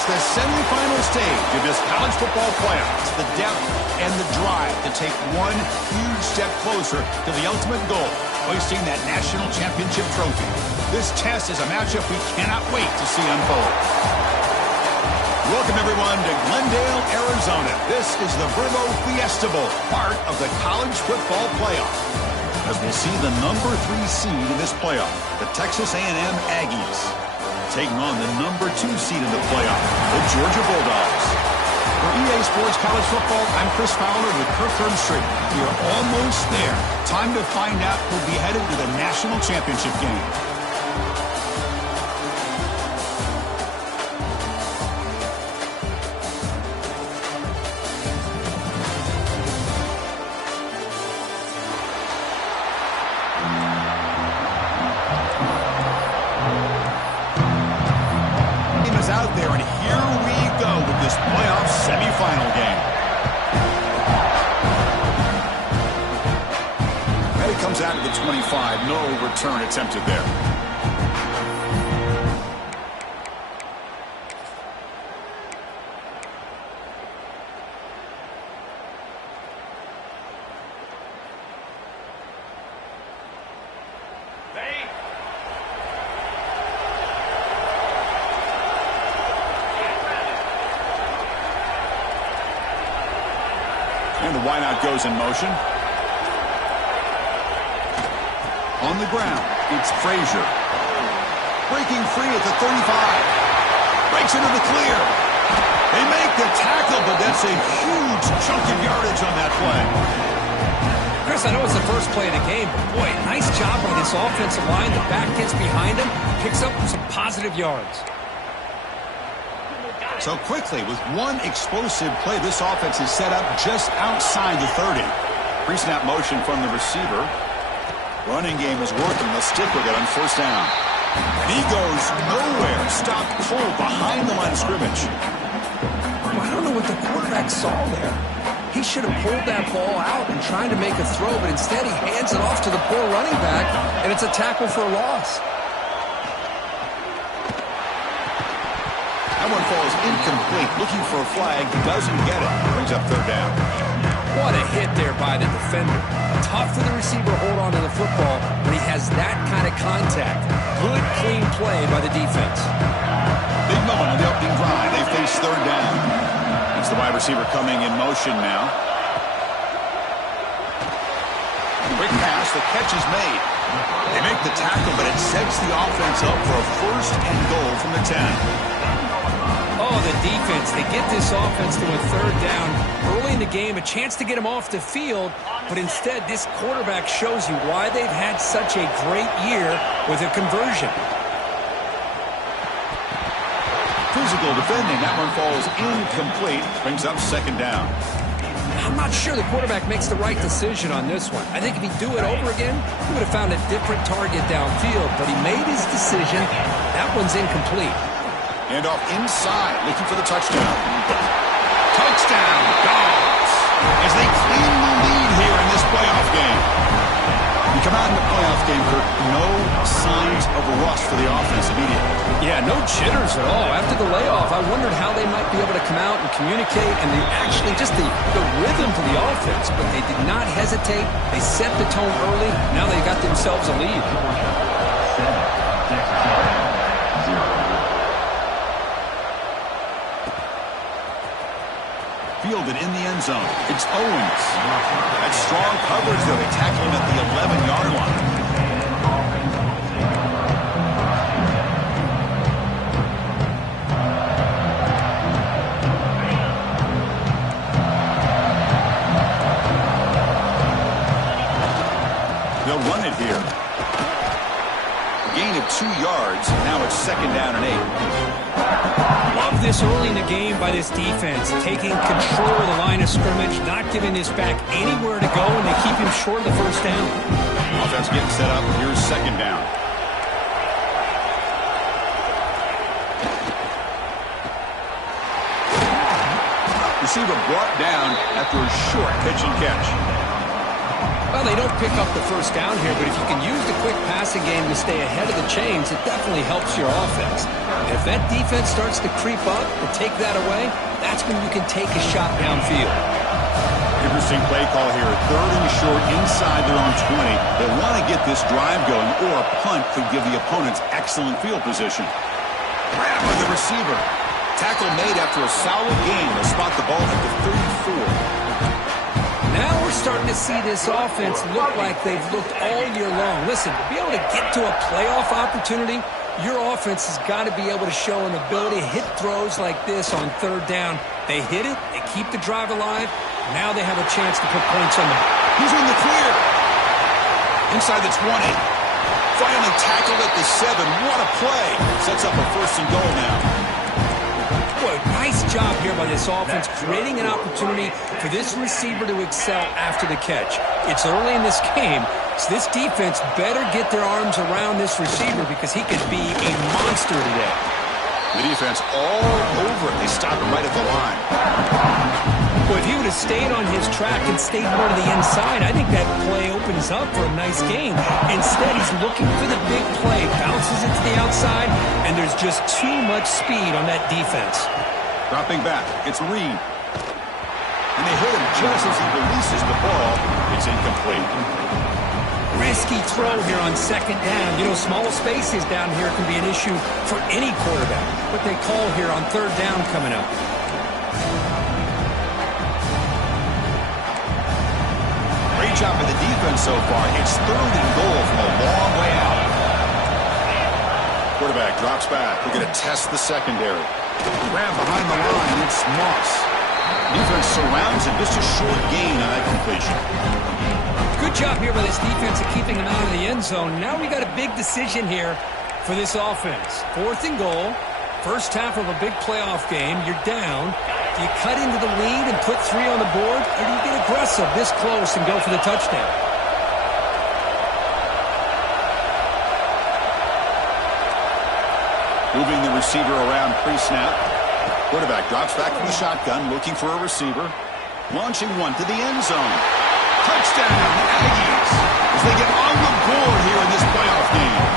It's the semifinal stage of this college football playoffs. The depth and the drive to take one huge step closer to the ultimate goal, hoisting that national championship trophy. This test is a matchup we cannot wait to see unfold. Welcome, everyone, to Glendale, Arizona. This is the Verbo Fiesta Bowl, part of the college football playoff. As we'll see the number 3 seed in this playoff, the Texas A&M Aggies, taking on the number 2 seed in the playoff, the Georgia Bulldogs. For EA Sports College Football, I'm Chris Fowler with Kirk Herbstreit. We are almost there. Time to find out who'll be headed to the national championship game. Out there, and here we go with this playoff semifinal game. And it comes out to the 25. No return attempted there. And the wideout goes in motion. On the ground, it's Frazier. Breaking free at the 35. Breaks into the clear. They make the tackle, but that's a huge chunk of yardage on that play. Chris, I know it's the first play of the game, but boy, nice job by this offensive line. The back gets behind him, picks up some positive yards. So quickly, with one explosive play, this offense is set up just outside the 30. Pre-snap motion from the receiver. Running game is working. They'll stick with it on first down. And he goes nowhere. Stopped cold behind the line of scrimmage. I don't know what the quarterback saw there. He should have pulled that ball out and tried to make a throw, but instead he hands it off to the poor running back, and it's a tackle for a loss. That one falls incomplete. Looking for a flag. Doesn't get it. Brings up third down. What a hit there by the defender. Tough for the receiver to hold on to the football when he has that kind of contact. Good, clean play by the defense. Big moment on the opening drive. They face third down. It's the wide receiver coming in motion now. Quick pass. The catch is made. They make the tackle, but it sets the offense up for a first and goal from the 10. Oh, the defense, they get this offense to a third down early in the game, a chance to get him off the field, but instead this quarterback shows you why they've had such a great year with a conversion. Physical defending, that one falls incomplete, brings up second down. I'm not sure the quarterback makes the right decision on this one. I think if he'd do it over again, he would have found a different target downfield, but he made his decision. That one's incomplete. And off inside, looking for the touchdown. Touchdown, Dogs, as they clean the lead here in this playoff game. You come out in the playoff game, Kirk, no signs of a rust for the offense immediately. Yeah, no jitters at all. After the layoff, I wondered how they might be able to come out and communicate, and they actually just the rhythm to the offense, but they did not hesitate. They set the tone early. Now they got themselves a lead. Fielded in the end zone. It's Owens. That's strong coverage, though. They tackle him at the 11-yard line. They'll run it here. A gain of 2 yards. Now it's second down and 8. Love this early in the game by this defense, taking control of the line of scrimmage, not giving this back anywhere to go, and they keep him short of the first down. Offense getting set up. Here's second down. Receiver brought down after a short pitch and catch. Well, they don't pick up the first down here, but if you can use the quick passing game to stay ahead of the chains, it definitely helps your offense. And if that defense starts to creep up and take that away, that's when you can take a shot downfield. Interesting play call here. 3rd and short inside their own 20. They want to get this drive going, or a punt could give the opponents excellent field position. Grab by the receiver. Tackle made after a solid gain. They'll spot the ball at the 34. Now we're starting to see this offense look like they've looked all year long. Listen, to be able to get to a playoff opportunity, your offense has got to be able to show an ability to hit throws like this on 3rd down. They hit it, they keep the drive alive. Now they have a chance to put points on them. He's in the clear. Inside the 20. Finally tackled at the 7. What a play. Sets up a 1st and goal now. Boy, nice job here by this offense, creating an opportunity for this receiver to excel after the catch. It's early in this game, so this defense better get their arms around this receiver because he could be a monster today. The defense all over it. They stop him right at the line. Boy, if he would have stayed on his track and stayed more to the inside, I think that play opens up for a nice game. Instead, he's looking for the big play, bounces it to the outside, and there's just too much speed on that defense. Dropping back, it's Reed. And they hit him just as he releases the ball. It's incomplete. Risky throw here on 2nd down. You know, small spaces down here can be an issue for any quarterback. What they call here on 3rd down coming up. Great job by the defense so far. It's 3rd and goal from a long way out. Quarterback drops back. They're going to test the secondary. Grab behind the line. It's Moss. Defense surrounds him. Just a short gain on that completion. Good job here by this defense of keeping him out of the end zone. Now we got a big decision here for this offense. 4th and goal. First half of a big playoff game. You're down. Do you cut into the lead and put 3 on the board, or do you get aggressive this close and go for the touchdown? Moving the receiver around pre-snap. Quarterback drops back from the shotgun, looking for a receiver. Launching one to the end zone. Touchdown, Aggies, as they get on the board here in this playoff game.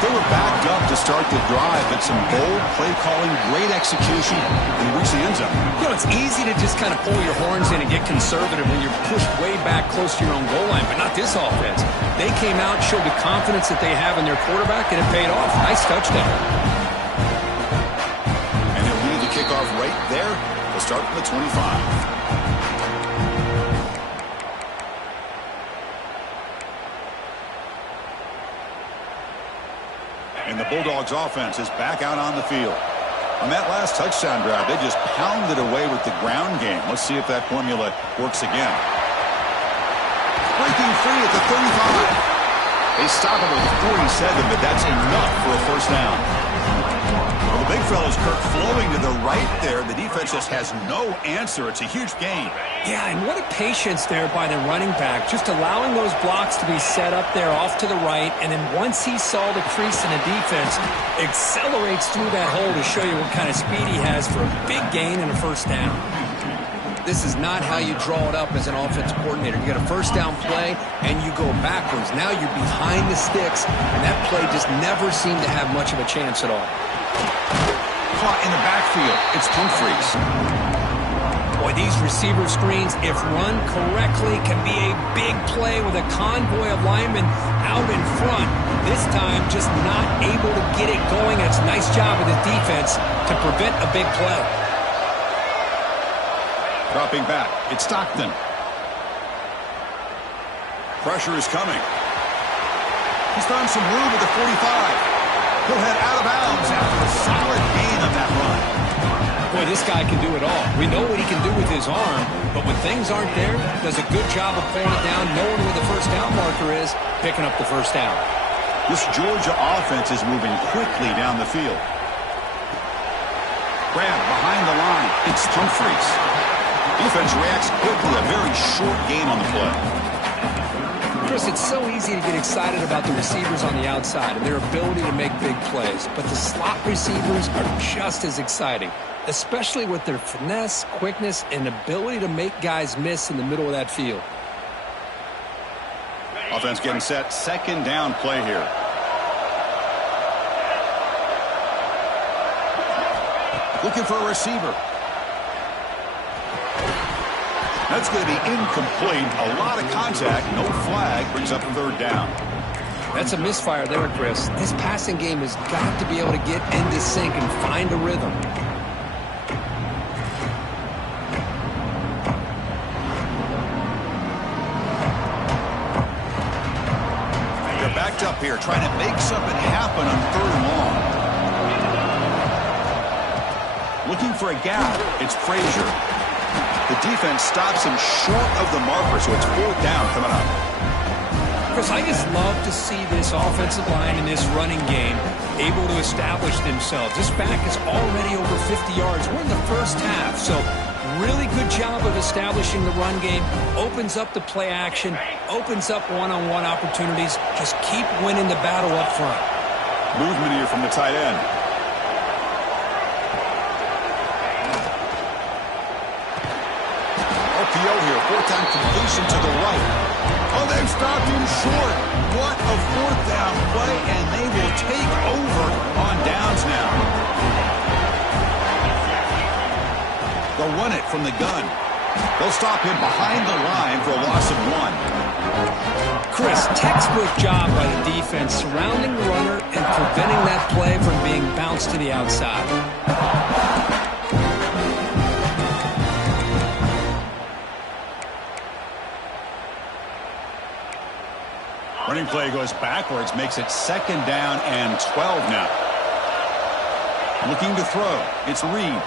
They were backed up to start the drive, but some bold play calling, great execution, and they reach the end zone. You know, it's easy to just kind of pull your horns in and get conservative when you're pushed way back close to your own goal line, but not this offense. They came out, showed the confidence that they have in their quarterback, and it paid off. Nice touchdown. And they'll lead the kickoff right there. They'll start from the 25. And the Bulldogs offense is back out on the field. On that last touchdown drive, they just pounded away with the ground game. Let's see if that formula works again. Breaking free at the 35. They stop him with 47, but that's enough for a 1st down. Well, the big fella's Kirk flowing to the right there. The defense just has no answer. It's a huge gain. Yeah, and what a patience there by the running back, just allowing those blocks to be set up there off to the right, and then once he saw the crease in the defense, accelerates through that hole to show you what kind of speed he has for a big gain and a 1st down. This is not how you draw it up as an offensive coordinator. You get a 1st down play, and you go backwards. Now you're behind the sticks, and that play just never seemed to have much of a chance at all. Caught in the backfield. It's Humphreys. Boy, these receiver screens, if run correctly, can be a big play with a convoy of linemen out in front. This time, just not able to get it going. It's a nice job of the defense to prevent a big play. Dropping back, it's Stockton. Pressure is coming. He's found some room at the 45. He'll head out of bounds after a solid gain on that run. Boy, this guy can do it all. We know what he can do with his arm, but when things aren't there, does a good job of pulling it down, knowing where the 1st down marker is, picking up the 1st down. This Georgia offense is moving quickly down the field. Grab behind the line. It's Humphreys. Defense reacts quickly. A very short gain on the play. Chris, it's so easy to get excited about the receivers on the outside and their ability to make big plays, but the slot receivers are just as exciting, especially with their finesse, quickness, and ability to make guys miss in the middle of that field. Offense getting set. Second down play here. Looking for a receiver. That's going to be incomplete. A lot of contact. No flag. Brings up third down. That's a misfire there, Chris. This passing game has got to be able to get into sync and find a rhythm. They're backed up here, trying to make something happen on third and long. Looking for a gap. It's Frazier. The defense stops him short of the marker, so it's fourth down coming up. Chris, I just love to see this offensive line in this running game able to establish themselves. This back is already over 50 yards. We're in the first half, so really good job of establishing the run game. Opens up the play action, opens up one-on-one opportunities. Just keep winning the battle up front. Movement here from the tight end. RPO here, fourth-down completion to the right. Oh, they've stopped him short. What a fourth down play, and they will take over on downs now. They'll run it from the gun. They'll stop him behind the line for a loss of 1. Chris, textbook job by the defense surrounding the runner and preventing that play from being bounced to the outside. Running play goes backwards, makes it second down and 12 now. Looking to throw. It's Reed.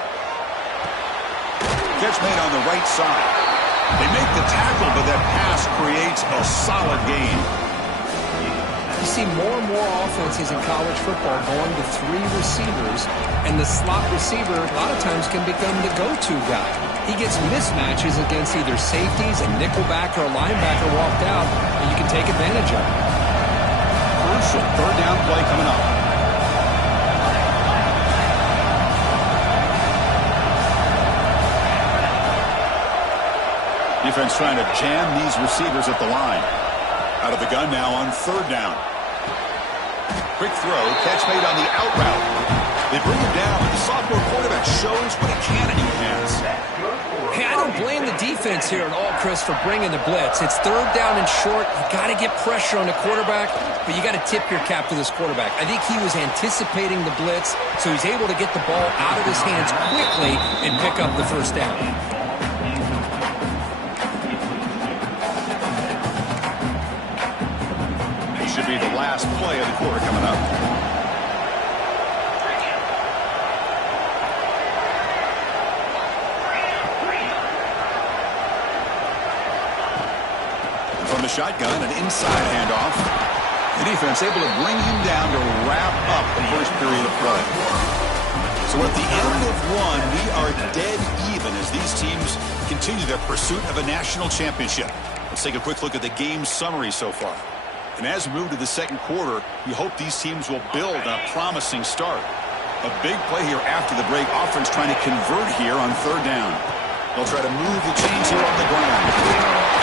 Catch made on the right side. They make the tackle, but that pass creates a solid gain. You see more and more offenses in college football going to 3 receivers, and the slot receiver a lot of times can become the go-to guy. He gets mismatches against either safeties, a nickelback, or a linebacker walked out, and you can take advantage of it. Crucial third down play coming up. Defense trying to jam these receivers at the line. Out of the gun now on third down. Quick throw, catch made on the out route. They bring him down, and the sophomore quarterback shows what a cannon he has. Hey, I don't blame the defense here at all, Chris, for bringing the blitz. It's third down and short. You got to get pressure on the quarterback, but you got to tip your cap to this quarterback. I think he was anticipating the blitz, so he's able to get the ball out of his hands quickly and pick up the first down. This should be the last play of the quarter coming up. From the shotgun, an inside handoff. The defense able to bring him down to wrap up the first period of play. So at the end of one, we are dead even as these teams continue their pursuit of a national championship. Let's take a quick look at the game summary so far. And as we move to the second quarter, we hope these teams will build on a promising start. A big play here after the break. Offense trying to convert here on third down. They'll try to move the chains here on the ground.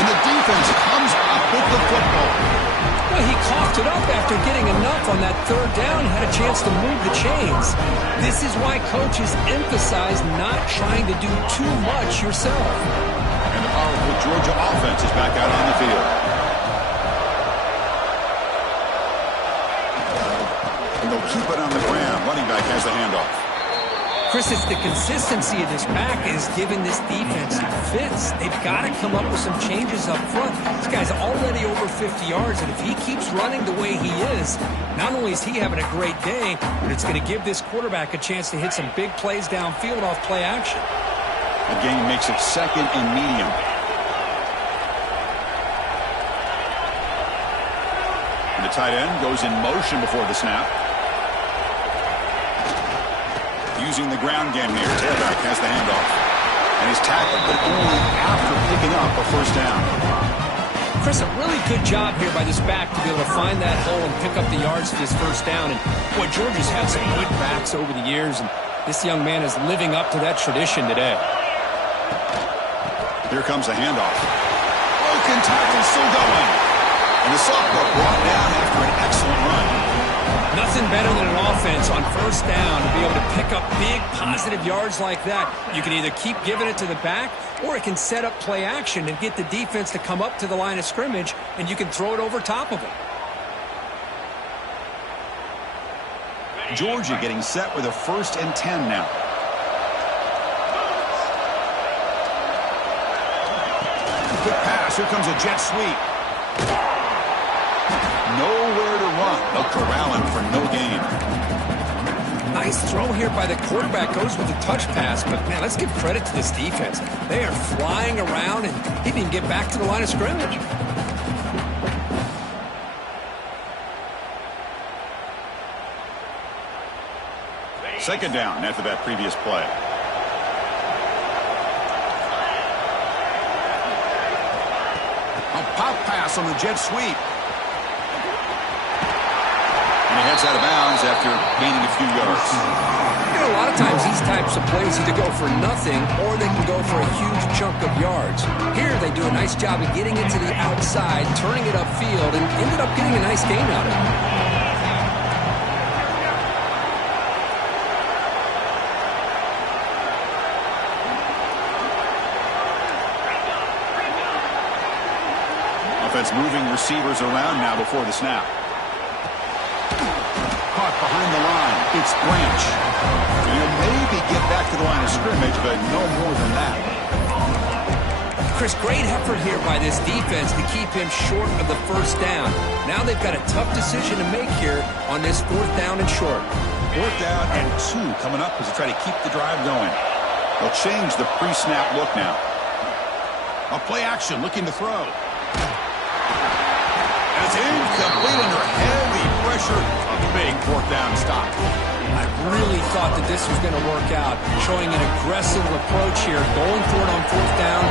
And the defense comes up with the football. Well, he coughed it up after getting enough on that third down, had a chance to move the chains. This is why coaches emphasize not trying to do too much yourself. And the powerful Georgia offense is back out on the field. And they'll keep it on the ground. Running back has the handoff. Chris, it's the consistency of this back is giving this defense fits. They've got to come up with some changes up front. This guy's already over 50 yards, and if he keeps running the way he is, not only is he having a great day, but it's going to give this quarterback a chance to hit some big plays downfield off play action. The game makes it second and medium. And the tight end goes in motion before the snap. Using the ground game here. Tailback has the handoff. And he's tackled, but only after picking up a first down. Chris, a really good job here by this back to be able to find that hole and pick up the yards for his first down. And, boy, Georgia's had some good backs over the years, and this young man is living up to that tradition today. Here comes a handoff. Broken tackle still going. And the sophomore brought down after an excellent run. Nothing better than an offense on first down to be able to pick up big positive yards like that. You can either keep giving it to the back, or it can set up play action and get the defense to come up to the line of scrimmage, and you can throw it over top of it. Georgia getting set with a 1st and 10 now. Quick pass. Here comes a jet sweep. Nowhere to run. They'll corral him for no gain. Nice throw here by the quarterback. Goes with the touch pass. But, man, let's give credit to this defense. They are flying around, and he didn't get back to the line of scrimmage. Second down after that previous play. A pop pass on the jet sweep. And he heads out of bounds after gaining a few yards. You know, a lot of times these types of plays either go for nothing or they can go for a huge chunk of yards. Here they do a nice job of getting it to the outside, turning it upfield, and ended up getting a nice gain out of it. Offense moving receivers around now before the snap. Caught behind the line. It's Branch. He'll maybe get back to the line of scrimmage, but no more than that. Chris, great effort here by this defense to keep him short of the first down. Now they've got a tough decision to make here on this 4th down and short. 4th down and 2 coming up as they try to keep the drive going. They'll change the pre-snap look now. A play action looking to throw. And it's incomplete under heavy pressure. A big 4th down stop. I really thought that this was going to work out, showing an aggressive approach here, going for it on 4th down.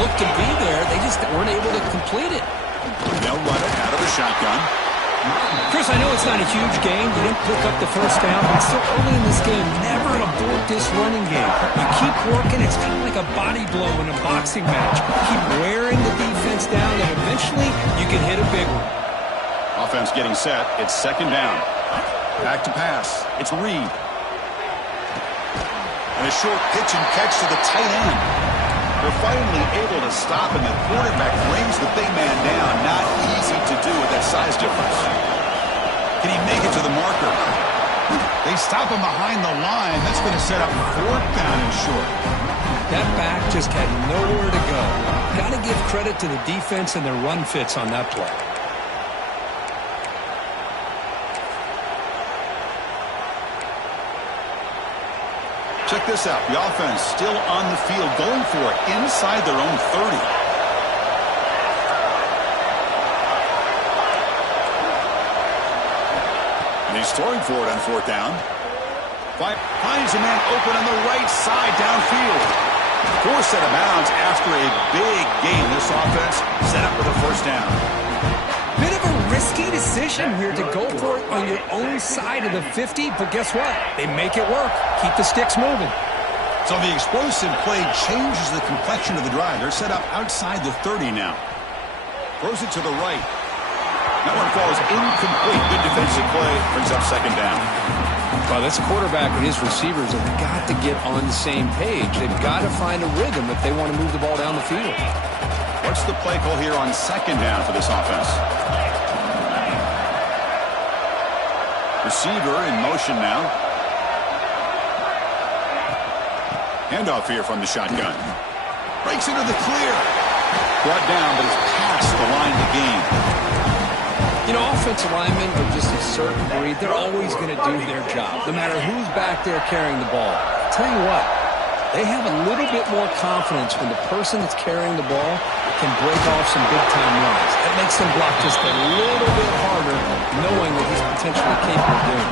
Looked to be there. They just weren't able to complete it. They'll run it out of the shotgun. Chris, I know it's not a huge game. You didn't pick up the first down, but still early in this game, never abort this running game. You keep working. It's kind of like a body blow in a boxing match. Keep wearing the defense down, and eventually you can hit a big one. Offense getting set. It's 2nd down. Back to pass. It's Reed. And a short pitch and catch to the tight end. They're finally able to stop, and the quarterback brings the big man down. Not easy to do with that size difference. Can he make it to the marker? They stop him behind the line. That's going to set up 4th down and short. That back just had nowhere to go. Got to give credit to the defense and their run fits on that play. Check this out. The offense still on the field, going for it inside their own 30. And he's throwing for it on 4th down. Finds a man open on the right side downfield. Forced out of bounds after a big gain. This offense set up with a 1st down. Bit of a risky decision here to go for it on your own side of the 50, but guess what? They make it work. Keep the sticks moving. So the explosive play changes the complexion of the drive. They're set up outside the 30 now. Throws it to the right. That one falls incomplete. Good defensive play. Brings up 2nd down. Well, this quarterback and his receivers have got to get on the same page. They've got to find a rhythm if they want to move the ball down the field. What's the play call here on 2nd down for this offense? Receiver in motion now. Handoff here from the shotgun. Breaks into the clear. Brought down, but it's past the line to gain. You know, offensive linemen are just a certain breed. They're always going to do their job, no matter who's back there carrying the ball. I'll tell you what, they have a little bit more confidence when the person that's carrying the ball can break off some big-time runs. That makes them block just a little bit harder, knowing what he's potentially capable of doing.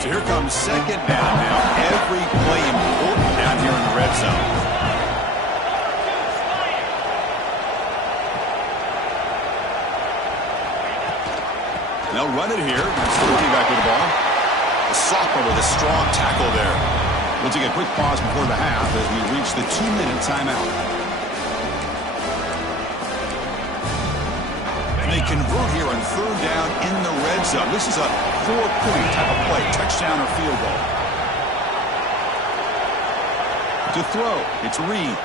So here comes 2nd down now. Every play important down here in the red zone. And they'll run it here. That's the running back with the ball. The sophomore with a strong tackle there. We'll take a quick pause before the half as we reach the 2-minute timeout. convert here on third down in the red zone. This is a 4-point type of play, touchdown or field goal. To throw, it's Reed.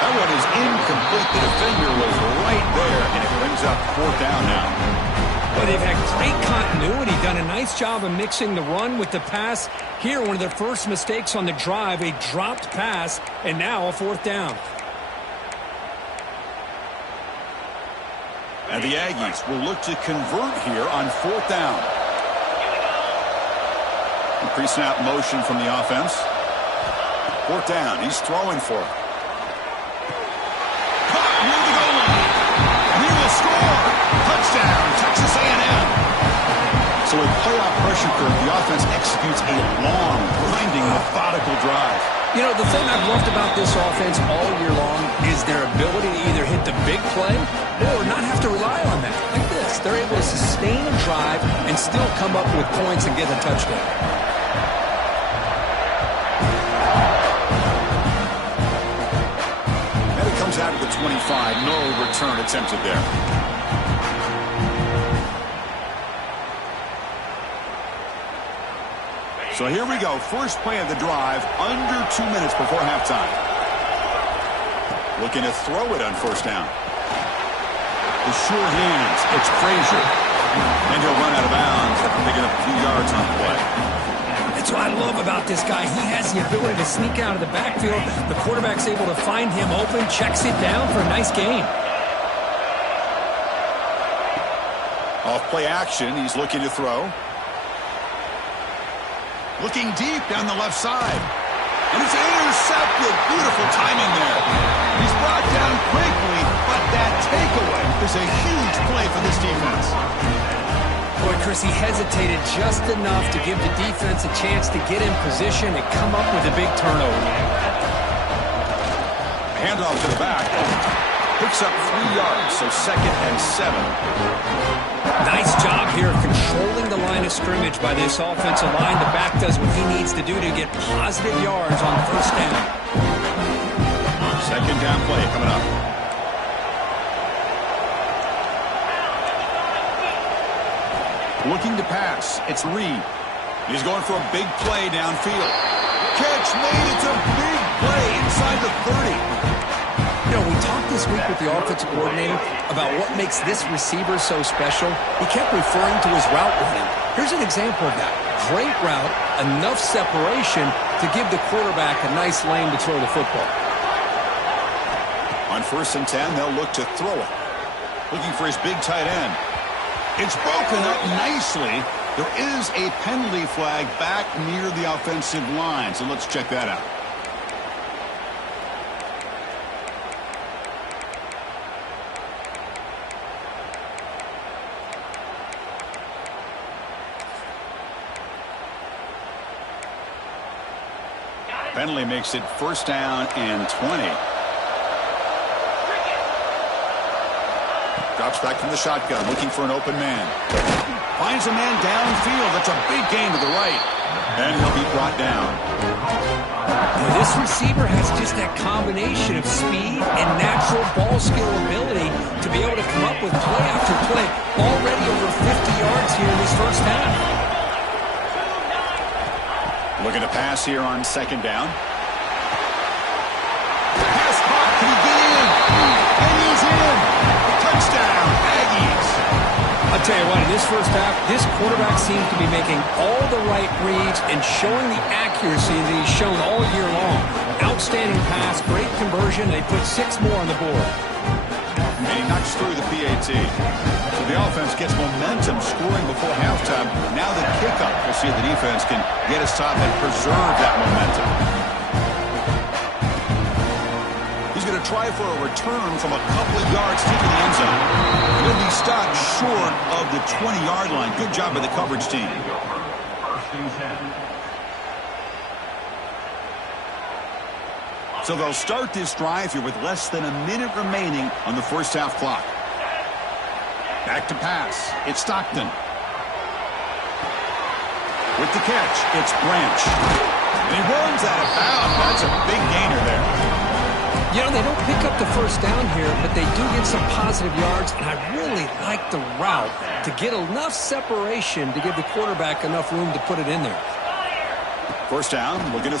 That one is incomplete. The defender was right there, and it brings up fourth down now. Well, they've had great continuity, done a nice job of mixing the run with the pass. Here, one of their first mistakes on the drive, a dropped pass, and now a fourth down. And the Aggies will look to convert here on fourth down. Pre-snap motion from the offense. Fourth down, he's throwing for it. Caught near the goal line. And he will score. Touchdown, Texas A&M. So with playoff pressure curve, the offense executes a long, grinding, methodical drive. You know, the thing I've loved about this offense all year long is their ability to either hit the big play or not have to rely on that. Like this, they're able to sustain a drive and still come up with points and get a touchdown. And it comes out of the 25. No return attempted there. So here we go. First play of the drive, under 2 minutes before halftime. Looking to throw it on first down. The sure hands. It's Frazier. And he'll run out of bounds after picking up a few yards on the play. That's what I love about this guy. He has the ability to sneak out of the backfield. The quarterback's able to find him open, checks it down for a nice gain. Off play action. He's looking to throw. Looking deep down the left side. And it's intercepted. Beautiful timing there. He's brought down quickly, but that takeaway is a huge play for this defense. Boy, Chris, he hesitated just enough to give the defense a chance to get in position and come up with a big turnover. Handoff to the back. Picks up 3 yards, so 2nd and 7. Nice job here of controlling the line of scrimmage by this offensive line. The back does what he needs to do to get positive yards on first down. Second down play coming up. Looking to pass. It's Reed. He's going for a big play downfield. Catch made. It's a big play inside the 30. You know, we talked this week with the offensive coordinator about what makes this receiver so special. He kept referring to his route running. Here's an example of that. Great route, enough separation to give the quarterback a nice lane to throw the football. On 1st and 10, they'll look to throw it. Looking for his big tight end. It's broken up nicely. There is a penalty flag back near the offensive line, so let's check that out. Penalty makes it 1st down and 20. Drops back from the shotgun, looking for an open man. Finds a man downfield. That's a big gain to the right. And he'll be brought down. Now, this receiver has just that combination of speed and natural ball skill ability to be able to come up with play after play. Already over 50 yards here in this first half. Looking to pass here on 2nd down. Pass caught. Can he get in? And he's in. Touchdown, Aggies. I'll tell you what, in this first half, this quarterback seems to be making all the right reads and showing the accuracy that he's shown all year long. Outstanding pass, great conversion. They put 6 more on the board. And he knocks through the PAT. So the offense gets momentum scoring before halftime. Now the kickoff. We'll see if the defense can get his top and preserve that momentum. He's going to try for a return from a couple of yards deep in the end zone. He'll be stopped short of the 20-yard line. Good job by the coverage team. So they'll start this drive here with less than a minute remaining on the first half clock. Back to pass. It's Stockton. With the catch, it's Branch. And he runs out of bounds. That's a big gainer there. You know, they don't pick up the first down here, but they do get some positive yards, and I really like the route to get enough separation to give the quarterback enough room to put it in there. First down, looking to